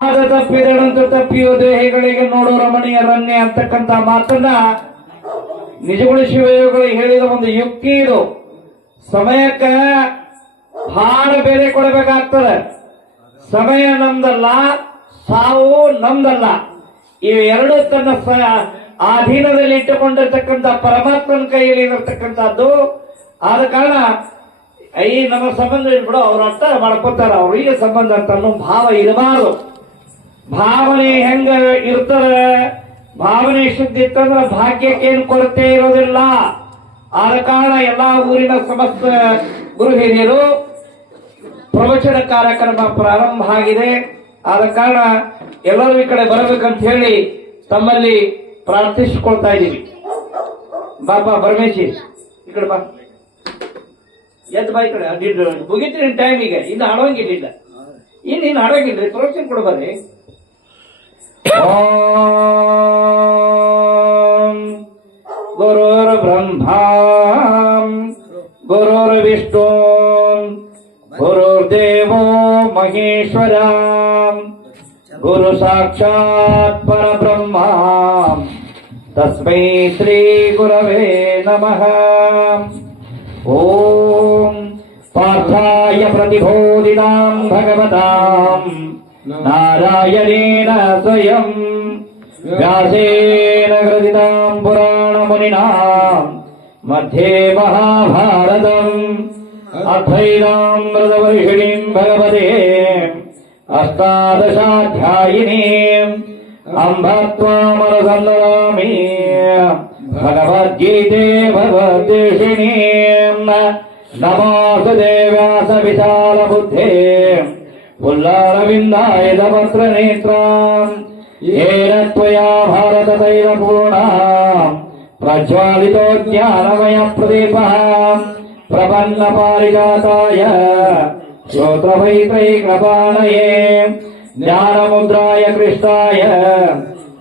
ತಪ್ಪಿದಳಂತ ತಪ್ಪಿಯೋ ದೇಹಿಗಳಿಗೆ ನೋಡೋ ರಮಣೀಯರನ್ನೇ ಅಂತಕ್ಕಂತ ಮಾತನ್ನ ನಿಜಗುಣ ಶಿವಯೋಗಿ ಹೇಳಿದ ಒಂದು ಯುಕ್ತಿ ಇದು. ಸಮಯಕ್ಕ ಭಾಳ ಬೇರೆ ಕೊಡಬೇಕಾಗ್ತದೆ. ಸಮಯ ನಮ್ದಲ್ಲ, ಸಾವು ನಮ್ದಲ್ಲ. ಎರಡು ತನ್ನ ಅಧೀನದಲ್ಲಿ ಇಟ್ಟುಕೊಂಡಿರ್ತಕ್ಕಂಥ ಪರಮಾತ್ಮನ ಕೈಯಲ್ಲಿ ಇರತಕ್ಕಂಥದ್ದು. ಆದ ಕಾರಣ ಐ ನಮ್ಮ ಸಂಬಂಧ ಬಿಡು ಅವ್ರ ಅರ್ಥ ಮಾಡ್ಕೊತಾರ ಅವ್ರಿಗೆ ಸಂಬಂಧ ಅಂತ ಭಾವ ಇರಬಾರದು. ಭಾವನೆ ಹೆಂಗ ಇರ್ತದ? ಭಾವನೆ ಶುದ್ಧಿ ಇತ್ತಂದ್ರ ಭಾಗ್ಯಕ್ಕೇನು ಕೊರತೆ ಇರೋದಿಲ್ಲ. ಆದ ಕಾರಣ ಎಲ್ಲಾ ಊರಿನ ಸಮಸ್ತ ಗುರು ಹಿರಿಯರು ಪ್ರವಚನ ಕಾರ್ಯಕ್ರಮ ಪ್ರಾರಂಭ ಆಗಿದೆ. ಆದ ಕಾರಣ ಎಲ್ಲರೂ ಈ ಕಡೆ ಬರಬೇಕಂತ ಹೇಳಿ ತಮ್ಮಲ್ಲಿ ಪ್ರಾರ್ಥಿಸಿಕೊಳ್ತಾ ಇದ್ದೀವಿ. ಬಾಬಾ ಪರಮೇಶಿ ಈ ಕಡೆ ಬಾ. ಎದ್ದು ಬಾ ಈ ಕಡೆ. ಮುಗಿತೀನಿ ಟೈಮ್ ಈಗ. ಇನ್ನು ಆಡೋಂಗಿಲ್ಲ ಇನ್ನು ಇನ್ನು ರೀ. ಪ್ರವಚನ ಕೊಡು ಬರ್ರಿ. गुरुर्ब्रह्मा गुरुर्विष्णु गुरुर्देवो महेश्वरा गुरु साक्षात् परब्रह्मा तस्मै श्रीगुरवे नमः ॐ पार्थाय प्रतिबोधिताम् भगवताम् నారాయణేన స్వయం వ్యాసేన గ్రథితాం పురాణమునినా मध्ये महाभारतम् अथैरामृतवर्षिणीम् भगवते अष्टादशाध्यायिनीम् अम्भत्वामरसन्ददामि भगवद्गीते भगवद्देशिणीम् नमोऽस्तु देव्यास विशालबुद्धे पुल्लारविन्दाय पत्रनेत्राम् येन त्वया भारततैलपूर्णा प्रज्वालितो ज्ञानमयप्रदीपः प्रपन्नपारिजाताय श्रोत्रवैत्रैकपाणये ज्ञानमुद्राय कृष्णाय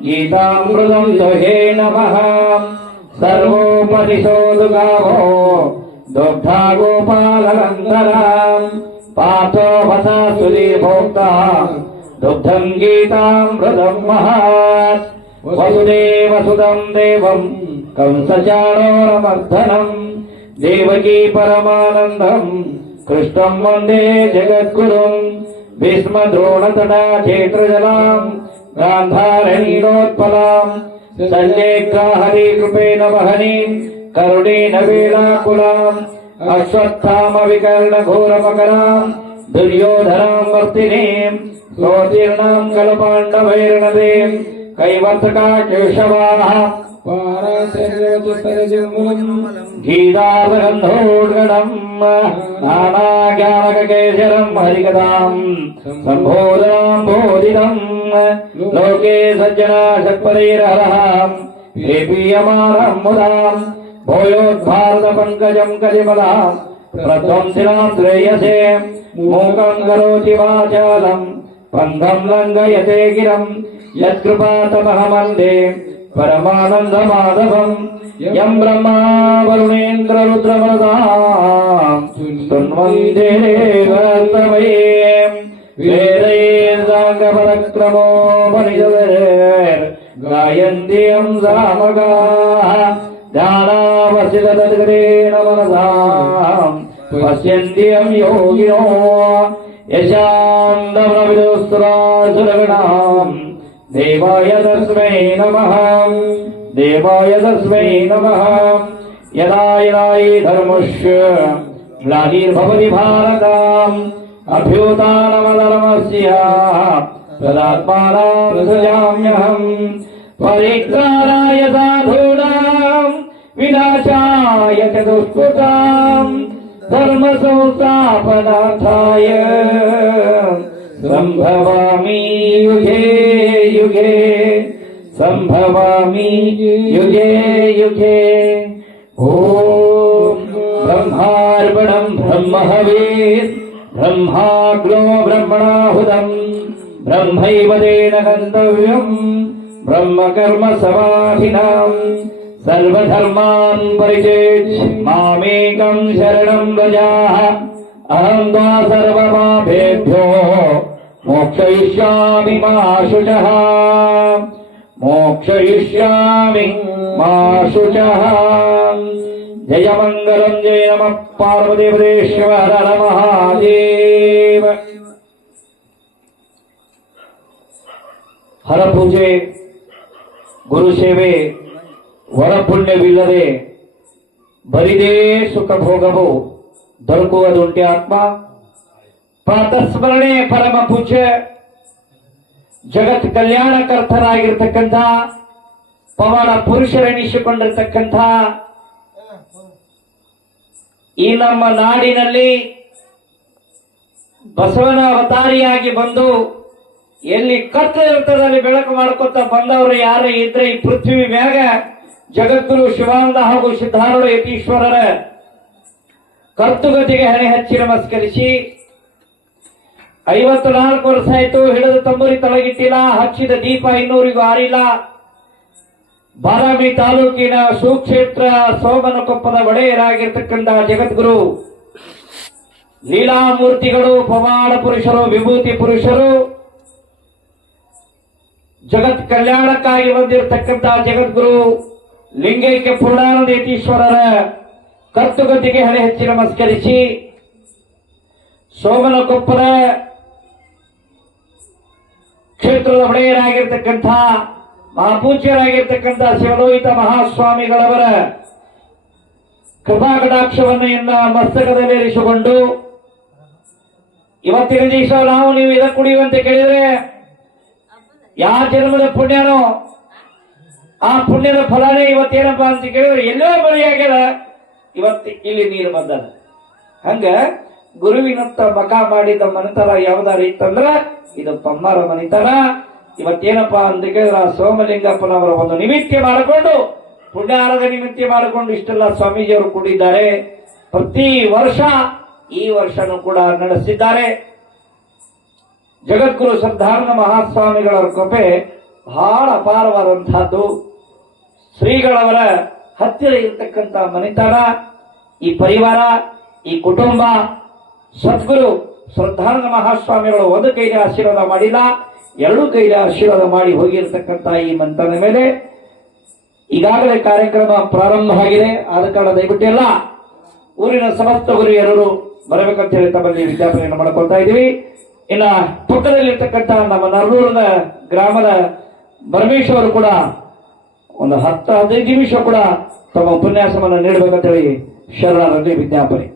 गीतामृतम् दुहे नमः सर्वोपनिषोदु गावो दुग्धा गोपालनन्दराम् पार्थो वसा सुधीर्भोक्ता दुग्धम् गीतामृतम् महात् वसुदेवसुतम् देवम् कंसचाणोरमर्दनम् देवकी परमानन्दम् कृष्णम् वन्दे जगद्गुरुम् भीष्मद्रोणतटा क्षेत्रजलाम् गान्धारणीनोत्पलाम् सल्लेग्राहरीकृपेण वहनीम् करुणेन वेलाकुलाम् अश्वत्थामविकर्णघोरमकराम् दुर्योधनाम् वर्तिनीम् सोतीर्णाम् कलपाण्डवैर्णदीम् कैवर्तका केशवाः गीतासगन्धोद्गणम् नानाज्ञानककेशरम् हरिकथाम् सम्बोधनाम् बोधितम् लोके सज्जना षट्पदैरहरः हेपीयमानम् मुदाम् भूयोद्भारतपङ्कजम् कलिमलाम् प्रध्वंसिनाम् श्रेयसे मूकम् करोति वाचालम् पन्थम् लङ्घयते गिरम् यत्कृपातमहमन्दे परमानन्दमाधवम् यम् ब्रह्मा वरुणेन्द्ररुद्रवरदाम् सुन्वन्दे देवतमये वेदैर्दाङ्गपरक्रमोपनिषदैर्गायन्ति यम् सामगाः ध्यानावसिततद्गतेन मनसाम् पश्यन्ति यम् योगिनो यशान्तमविदुस्त्रासुरगणाम् देवाय तस्मै नमः देवाय तस्मै नमः यदा यदा हि धर्मस्य ग्लानिर्भवति भारताम् अभ्युतानमधर्मस्य तदात्मानां सृजाम्यहम् परित्राणाय साधूनाम् विनाशाय च दुष्कृताम् धर्मसंस्थापनार्थाय सम्भवामि युगे युगे सम्भवामि युगे युगे ॐ ब्रह्मार्पणम् ब्रह्महवेत् ब्रह्माग्नो ब्रह्मणाहुतम् ब्रह्मैव तेन गन्तव्यम् ब्रह्मकर्म समाधिनाम् సర్వధర్మాన్ పరిచేత్ మామేకం శరణం రజాః అహం త్వా సర్వపాపేభ్యో మోక్షయిష్యామి మా శుచః మోక్షయిష్యామి మా శుచః జయమంగళం జయ నమ పార్వదేవదేశ్వర నమహాదేవ హర పూజే గురు సేవే ವರಪುಣ್ಯವಿಲ್ಲದೆ ಬರಿದೇ ಸುಖ ಭೋಗವು ದೊರಕುವುದುಂಟೆ ಆತ್ಮ. ಪಾತಸ್ಮರಣೆ ಪರಮ ಪೂಜ್ಯ, ಜಗತ್ ಕಲ್ಯಾಣಕರ್ತರಾಗಿರ್ತಕ್ಕಂಥ, ಪವಾಡ ಪುರುಷರೆನಿಸಿಕೊಂಡಿರ್ತಕ್ಕಂಥ, ಈ ನಮ್ಮ ನಾಡಿನಲ್ಲಿ ಬಸವನ ಅವತಾರಿಯಾಗಿ ಬಂದು ಎಲ್ಲಿ ಕತ್ತಲಿರ್ತದಲ್ಲಿ ಬೆಳಕು ಮಾಡ್ಕೊತ ಬಂದವರು ಯಾರೇ ಇದ್ರೆ ಈ ಪೃಥ್ವಿ ಮ್ಯಾಗ ಜಗದ್ಗುರು ಶಿವಾನಂದ ಹಾಗೂ ಸಿದ್ಧಾರೂಢ ಯತೀಶ್ವರರ ಕರ್ತುಗತಿಗೆ ಹಣೆ ಹಚ್ಚಿ ನಮಸ್ಕರಿಸಿ, ಐವತ್ತು ನಾಲ್ಕು ವರ್ಷ ಆಯಿತು ಹಿಡಿದ ತಂಬೂರಿ ತಳಗಿಟ್ಟಿಲ್ಲ, ಹಚ್ಚಿದ ದೀಪ ಇನ್ನೂರಿಗೂ ಆರಿಲ್ಲ. ಬಾದಾಮಿ ತಾಲೂಕಿನ ಸುಕ್ಷೇತ್ರ ಸೋಮನಕೊಪ್ಪದ ಒಡೆಯರಾಗಿರ್ತಕ್ಕಂಥ ಜಗದ್ಗುರು, ಲೀಲಾಮೂರ್ತಿಗಳು, ಪವಾಡ ಪುರುಷರು, ವಿಭೂತಿ ಪುರುಷರು, ಜಗತ್ ಕಲ್ಯಾಣಕ್ಕಾಗಿ ಬಂದಿರತಕ್ಕಂತಹ ಜಗದ್ಗುರು ಲಿಂಗೈಕ್ಯ ಪೂರ್ಣಾನಂದೇತೀಶ್ವರರ ಕರ್ತುಗತಿಗೆ ಹಣೆ ಹೆಚ್ಚಿ ನಮಸ್ಕರಿಸಿ ಸೋಮನಕೊಪ್ಪದ ಕ್ಷೇತ್ರದ ಒಡೆಯರಾಗಿರ್ತಕ್ಕಂಥ, ಮಹಾಪೂಜ್ಯರಾಗಿರ್ತಕ್ಕಂಥ ಶಿವಲೋಹಿತ ಮಹಾಸ್ವಾಮಿಗಳವರ ಕೃಪಾ ಕಟಾಕ್ಷವನ್ನು ಇನ್ನ ಮಸ್ತಕದಲ್ಲಿರಿಸಿಕೊಂಡು ಇವತ್ತಿನ ದಿವಸ ನಾವು ನೀವು ಇದಕ್ಕೆ ಕುಡಿಯುವಂತೆ ಕೇಳಿದರೆ ಯಾವ ಜನ್ಮದ ಪುಣ್ಯನೋ ಆ ಪುಣ್ಯದ ಫಲನೇ ಇವತ್ತೇನಪ್ಪ ಅಂತ ಕೇಳಿದ್ರೆ ಎಲ್ಲೋ ಬಲಿಯಾಗ್ಯದ ಇವತ್ತು ಇಲ್ಲಿ ನೀರು ಬಂದದ. ಹಂಗ ಗುರುವಿನತ್ತ ಮಕ ಮಾಡಿದ ಮನೆತನ ಯಾವ್ದಾರ ಇತ್ತಂದ್ರ ಇದು ಪಮ್ಮರ ಮನೆತನ. ಇವತ್ತೇನಪ್ಪ ಅಂತ ಕೇಳಿದ್ರೆ ಆ ಸೋಮಲಿಂಗಪ್ಪನವರ ಒಂದು ನಿಮಿತ್ತ ಮಾಡಿಕೊಂಡು ಪುಣ್ಯಾರದ ನಿಮಿತ್ತ ಮಾಡಿಕೊಂಡು ಇಷ್ಟೆಲ್ಲ ಸ್ವಾಮೀಜಿಯವರು ಕೂಡಿದ್ದಾರೆ. ಪ್ರತಿ ವರ್ಷ ಈ ವರ್ಷನೂ ಕೂಡ ನಡೆಸಿದ್ದಾರೆ. ಜಗದ್ಗುರು ಸಿದ್ಧಾರ್ಥ ಮಹಾಸ್ವಾಮಿಗಳ ಕೃಪೆ ಬಹಳ ಅಪಾರವಾದಂತಹದ್ದು ಶ್ರೀಗಳವರ ಹತ್ತಿರ ಇರತಕ್ಕಂತ ಮನೆತನ, ಈ ಪರಿವಾರ, ಈ ಕುಟುಂಬ, ಸದ್ಗುರು ಶ್ರದ್ಧಾನಂದ ಮಹಾಸ್ವಾಮಿಗಳು ಒಂದು ಕೈಲಿ ಆಶೀರ್ವಾದ ಮಾಡಿಲ್ಲ, ಎರಡು ಕೈಲಿ ಆಶೀರ್ವಾದ ಮಾಡಿ ಹೋಗಿರತಕ್ಕಂತ ಈ ಮಂತನ ಮೇಲೆ ಈಗಾಗಲೇ ಕಾರ್ಯಕ್ರಮ ಪ್ರಾರಂಭ ಆಗಿದೆ ಆದ ಕಾರಣ ದಯವಿಟ್ಟು ಎಲ್ಲ ಊರಿನ ಸಮಸ್ತ ಗುರಿಯರು ಬರಬೇಕಂತ ಹೇಳಿ ತಮ್ಮಲ್ಲಿ ವಿಜ್ಞಾಪನೆಯನ್ನು ಮಾಡ್ಕೊಳ್ತಾ ಇದ್ದೀವಿ. ಇನ್ನ ಪಕ್ಕದಲ್ಲಿರ್ತಕ್ಕಂಥ ನಮ್ಮ ನರೂರದ ಗ್ರಾಮದ ಪರಮೇಶ್ವರ್ ಕೂಡ ಒಂದು ಹತ್ತು ಹದಿನೈದು ನಿಮಿಷ ಕೂಡ ತಮ್ಮ ಉಪನ್ಯಾಸವನ್ನು ನೀಡಬೇಕಂತ ಹೇಳಿ ಶರಣರಲ್ಲಿ ವಿಜ್ಞಾಪನೆ